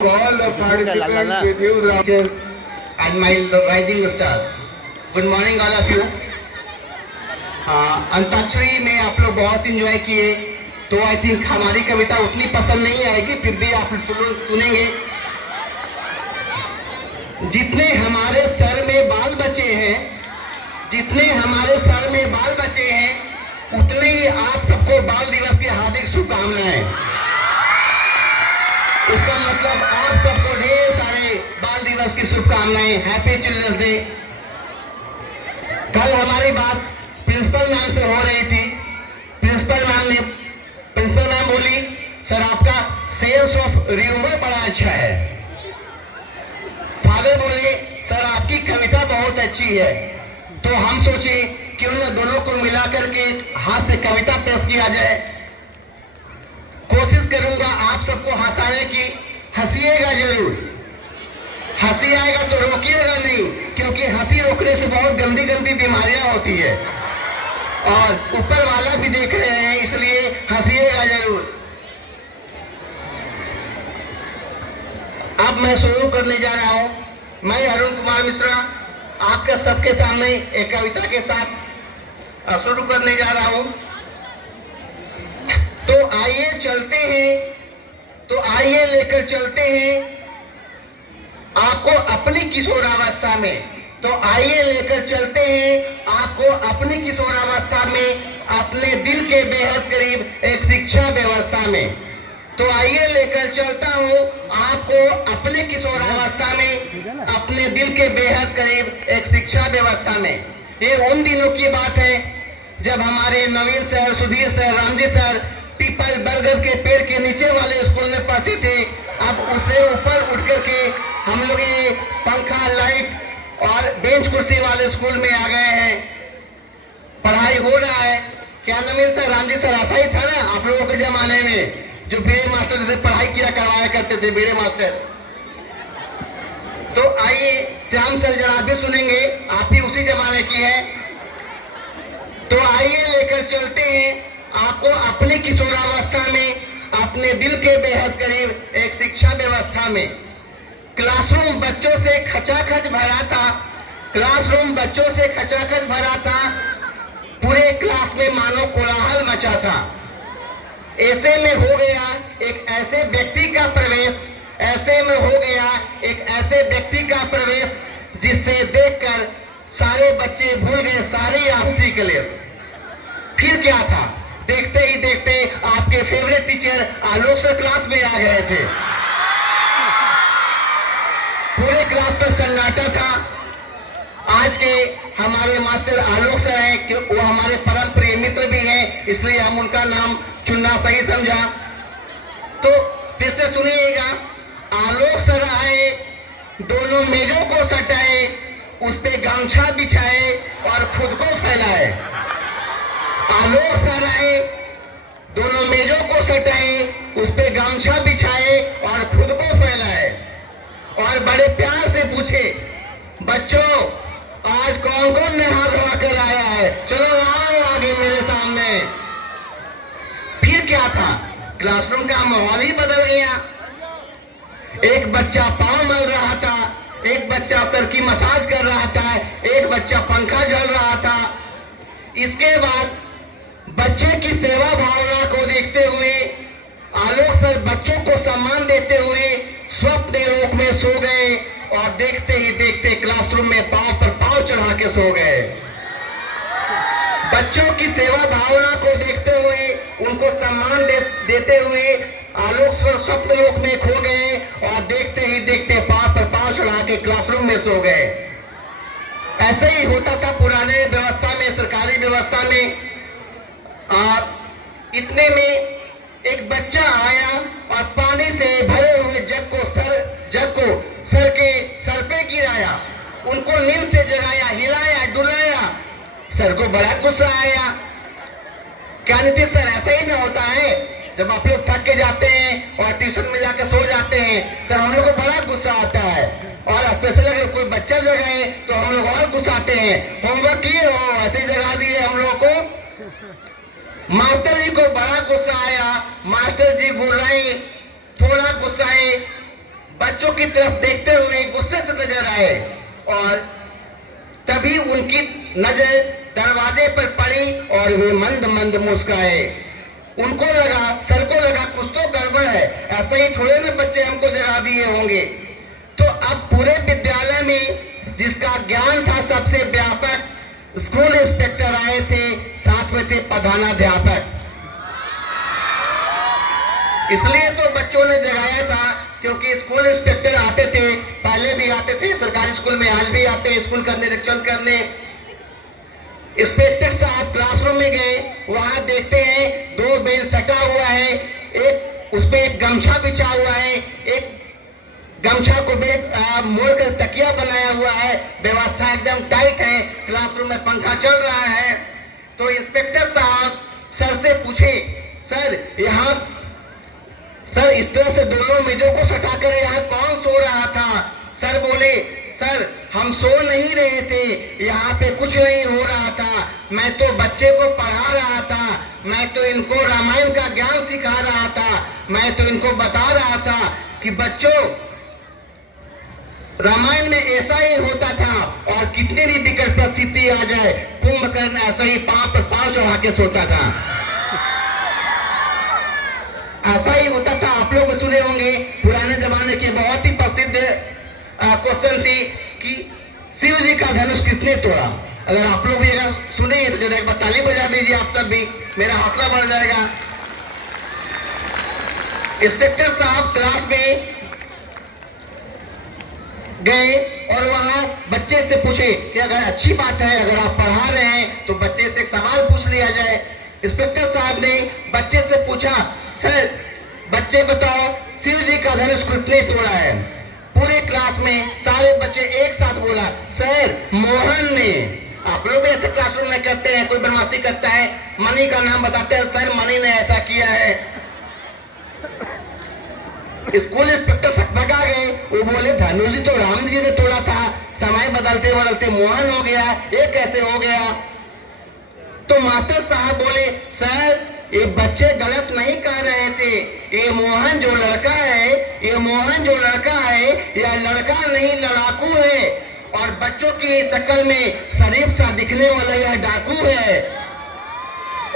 all the participants with you, teachers and my rising stars. Good morning all of you. Antakshari में आप लोग बहुत enjoy किए, तो आई थिंक हमारी कविता उतनी पसंद नहीं आएगी, फिर भी आप सुनेंगे। जितने हमारे सर में बाल बचे हैं, जितने हमारे सर में बाल बचे हैं, उतने ही आप सबको बाल दिवस की हार्दिक शुभकामनाएं। इसका मतलब आप सबको ढेर सारे बाल दिवस की शुभकामनाएं। Happy children's day. कल हमारी बात प्रिंसिपल मैम से हो रही थी। प्रिंसिपल मैम बोली, सर आपका सेंस ऑफ ह्यूमर बड़ा अच्छा है। फादर बोले, सर आपकी कविता बहुत अच्छी है। तो हम सोचे क्यों न दोनों को मिला करके हाथ से कविता पेश किया जाए। कोशिश करूंगा आप सबको हंसाने की। हंसिएगा जरूर, हंसी आएगा तो रोकिएगा नहीं, क्योंकि हंसी रोकने से बहुत गंदी गंदी बीमारियां होती है और ऊपर वाला भी देख रहे हैं, इसलिए हंसिएगा जरूर। अब मैं शुरू करने जा रहा हूं। मैं अरुण कुमार मिश्रा आपका सबके सामने एक कविता के साथ शुरू करने जा रहा हूं। तो आइए चलते हैं, तो आइए लेकर चलते हैं आपको अपनी किशोरावस्था में। तो आइए लेकर चलते हैं आपको अपनी किशोरावस्था में, अपने दिल के बेहद करीब एक शिक्षा व्यवस्था में। तो आइए लेकर चलता हूं आपको अपने किशोरावस्था में, अपने दिल के बेहद करीब एक शिक्षा व्यवस्था में। ये उन दिनों की बात है जब हमारे Naveen sir, Sudhir sir, Ramji sir पीपल बरगद के पेड़ के नीचे वाले स्कूल में पढ़ते थे। अब उससे ऊपर उठ करके हम लोग ये पंखा, लाइट और बेंच कुर्सी वाले स्कूल में आ गए हैं। पढ़ाई हो रहा है। क्या नवीन सर, रामजी सर, ऐसा ही था ना आप लोगों के जमाने में, जो बेड़े मास्टर जैसे पढ़ाई किया करवाया करते थे, बेड़े मास्टर। तो आइए श्याम सर जरा भी सुनेंगे, आप भी उसी जमाने की है। तो आइए लेकर चलते हैं आपको अपनी किशोरावस्था में, अपने दिल के बेहद करीब एक शिक्षा व्यवस्था में। क्लासरूम बच्चों से खचाखच भरा था, क्लासरूम बच्चों से खचाखच भरा था, पूरे क्लास में मानो कोलाहल मचा था। ऐसे में हो गया एक ऐसे व्यक्ति का प्रवेश, ऐसे में हो गया एक ऐसे व्यक्ति का प्रवेश जिससे देखकर सारे बच्चे भूल गए सारे आपसी क्लेश। फिर क्या था, देखते ही देखते आपके फेवरेट टीचर आलोक सर क्लास में आ गए थे। पूरे क्लास में सन्नाटा था। आज के हमारे मास्टर आलोक सर हैं, कि वो हमारे परम प्रिय मित्र भी हैं, इसलिए हम उनका नाम चुनना सही समझा। तो फिर से सुनिएगा। आलोक सर आए, दोनों मेजों को सटाए, उस पे गमछा बिछाए और खुद को फैलाए। आलोक सर आए, दोनों मेजों को सटाए, उस पे गमछा बिछाए और खुद को फैलाए और बड़े प्यार से पूछे, बच्चों आज कौन कौन नहा धोआ कर आया है, चलो आओ आगे मेरे सामने। फिर क्या था, क्लासरूम का माहौल ही बदल गया। एक बच्चा पाँव मल रहा था, एक बच्चा सर की मसाज कर रहा था, एक बच्चा पंखा झल रहा था। इसके बाद बच्चे की सेवा भावना को देखते हुए आलोक सर बच्चों को सम्मान देते हुए स्वप्न लोक में सो गए और देखते ही देखते क्लासरूम में पांव पर पांव चढ़ा के सो गए। बच्चों की सेवा भावना को देखते हुए, उनको सम्मान देते हुए आलोक सर स्वप्न लोक में खो गए और देखते ही देखते पांव पर पांव चढ़ा के क्लासरूम में सो गए। ऐसे ही होता था पुराने व्यवस्था में, सरकारी व्यवस्था में। इतने में एक बच्चा आया और पानी से भरे हुए जग को सर के सर पे गिराया, उनको नींद से जगाया, हिलाया, डुलाया। सर को बड़ा गुस्सा आया। क्या नीतीश सर, ऐसा ही ना होता है, जब आप लोग थक के जाते हैं और ट्यूशन में जाकर सो जाते हैं तो हम लोग को बड़ा गुस्सा आता है, और स्पेशल अगर कोई बच्चा जगाए तो हम लोग और गुस्साते हैं। होमवर्क किए हो, ऐसे जगा दिए हम लोग को। मास्टर जी को बड़ा गुस्सा आया, मास्टर जी घुर्राए, थोड़ा गुस्साए, की तरफ देखते हुए गुस्से से नजर आए और तभी उनकी नजर दरवाजे पर पड़ी और वे मंद मंद मुस्कुराए। उनको लगा, सर को लगा कुछ तो गड़बड़ है, ऐसे ही थोड़े ना बच्चे हमको जगा दिए होंगे। तो अब पूरे विद्यालय में जिसका ज्ञान था सबसे व्यापक, स्कूल इंस्पेक्टर आए थे, साथ में थे प्रधानाध्यापक। इसलिए तो बच्चों ने जगाया था क्योंकि स्कूल इंस्पेक्टर आते थे, पहले भी आते थे सरकारी स्कूल में, आज भी आते हैं स्कूल का निरीक्षण करने। इंस्पेक्टर साहब क्लासरूम में गए, वहां देखते हैं 2 बेंच सटा हुआ है, एक उसपे एक गमछा बिछा हुआ है, एक गमछा को मोड़ कर तकिया बनाया हुआ है, व्यवस्था एकदम टाइट है, क्लासरूम में पंखा चल रहा है। तो इंस्पेक्टर साहब सर से पूछे, सर यहाँ सर इस तरह से दोनों मेजों को सटाकर यहाँ कौन सो रहा था? सर बोले, सर हम सो नहीं रहे थे, यहाँ पे कुछ नहीं हो रहा था, मैं तो बच्चे को पढ़ा रहा था, मैं तो इनको रामायण का ज्ञान सिखा रहा था, मैं तो इनको बता रहा था कि बच्चों रामायण में ऐसा ही होता था और कितनी भी विकट परिस्थिति आ जाए कुंभकर्ण ऐसा ही पांव पर पांव चढ़ा के सोता था। ऐसा ही होता था। आप लोग सुने होंगे पुराने जमाने के बहुत ही प्रसिद्ध क्वेश्चन थी कि शिव जी का धनुष किसने तोड़ा। अगर आप लोग भी अगर सुने तो जरा एक बार ताली बजा दीजिए, आप सब भी, मेरा हौसला बढ़ जाएगा। इंस्पेक्टर साहब क्लास में गए और वहां बच्चे से पूछे कि अगर अच्छी बात है, अगर आप पढ़ा रहे हैं तो बच्चे से एक सवाल पूछ लिया जाए। इंस्पेक्टर साहब ने बच्चे से पूछा, सर बच्चे बताओ शिव जी का धनुष किसने तोड़ा है? पूरे क्लास में सारे बच्चे एक साथ बोला, सर मोहन ने। आप लोग भी ऐसे क्लासरूम में करते हैं, कोई बदमाशी करता है, मनी का नाम बताते हैं, सर मनी ने ऐसा किया है। स्कूल इंस्पेक्टर सकपका गए, वो बोले धनुष जी तो राम जी ने तोड़ा था, समय बदलते बदलते मोहन हो गया, ये कैसे हो गया? तो मास्टर साहब बोले, सर ये बच्चे गलत नहीं कह रहे थे, ये मोहन जो लड़का है, ये मोहन जो लड़का है, यह लड़का नहीं लड़ाकू है, और बच्चों की शक्ल में शरीफ सा दिखने वाला यह डाकू है,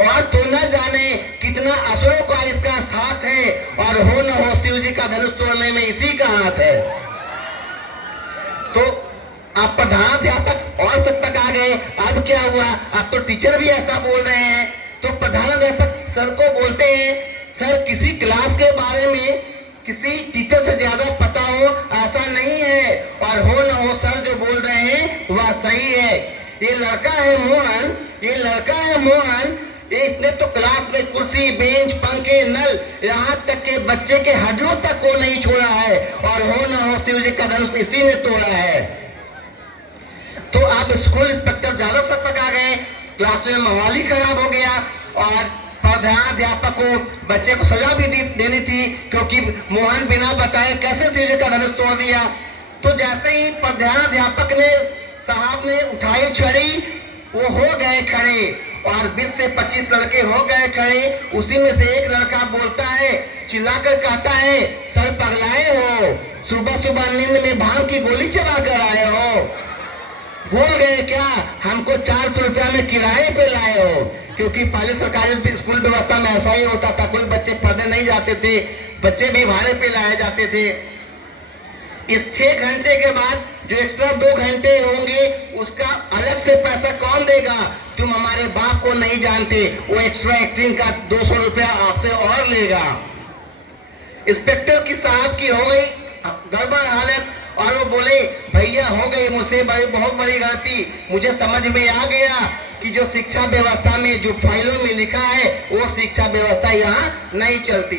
और तो न जाने कितना असुरों का इसका साथ है, और हो न हो शिव जी का धनुष तोड़ने में इसी का हाथ है। तो आप प्रधानाध्यापक और शिक्षक आ गए, अब क्या हुआ? अब तो टीचर भी ऐसा बोल रहे हैं। तो प्रधानाध्यापक सर को बोलते हैं, सर किसी क्लास के बारे में किसी टीचर से ज्यादा पता हो ऐसा नहीं है, और हो न हो सर जो बोल रहे हैं वह सही है। ये लड़का है मोहन, ये लड़का है मोहन, इसने तो क्लास में कुर्सी, बेंच, पंखे, नल, यहाँ तक के बच्चे के हड्डियों तक को नहीं छोड़ा है, और हो न हो शिव जी का धनुष इसी ने तोड़ा है। तो आप स्कूल इंस्पेक्टर ज्यादा सख्त आ गए, क्लास में माहौल ही खराब हो गया, और प्रधानाध्यापक को बच्चे को सजा भी देनी थी क्योंकि मोहन बिना बताए कैसे शिव जी का धनुष तोड़ दिया। तो जैसे ही प्रधानाध्यापक ने साहब ने उठाई छड़ी, वो हो गए खड़े, और 20 से 25 लड़के हो गए खड़े। उसी में से एक लड़का बोलता है, चिल्लाकर कहता है, सर पगलाए हो, सुबह सुबह नींद में भांग की गोली चबा कर आए हो, भूल गए क्या हमको 400 रुपया में किराए पे लाए हो? क्योंकि पहले सरकारी स्कूल व्यवस्था में ऐसा ही होता था, कोई बच्चे पढ़ने नहीं जाते थे, बच्चे भी भाड़े पे लाए जाते थे। इस 6 घंटे के बाद जो एक्स्ट्रा 2 घंटे होंगे उसका अलग से पैसा कौन देगा? तुम हमारे बाप को नहीं जानते, वो एक्स्ट्रा एक्टिंग का 200 रुपया आपसे और लेगा। इंस्पेक्टर की साहब की हो गई गड़बड़ हालत, और वो बोले, भैया हो गई मुझसे बहुत बड़ी गलती, मुझे समझ में आ गया कि जो शिक्षा व्यवस्था में जो फाइलों में लिखा है वो शिक्षा व्यवस्था यहाँ नहीं चलती।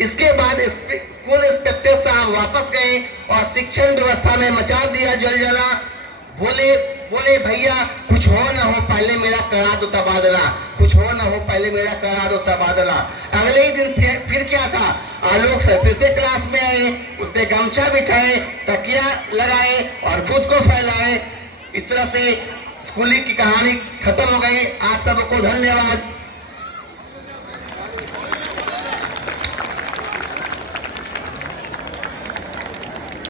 इसके बाद स्कूल इंस्पेक्टर साहब वापस गए और शिक्षण व्यवस्था में मचा दिया जलजला। बोले भैया कुछ हो ना हो पहले मेरा करा दो तबादला, कुछ हो ना हो पहले मेरा करा दो तबादला। अगले ही दिन फिर क्या था, आलोक सर फिर से क्लास में आए, उस पे गमछा बिछाए, तकिया लगाए और खुद को फैलाए। इस तरह से स्कूली की कहानी खत्म हो गई। आप सबको धन्यवाद।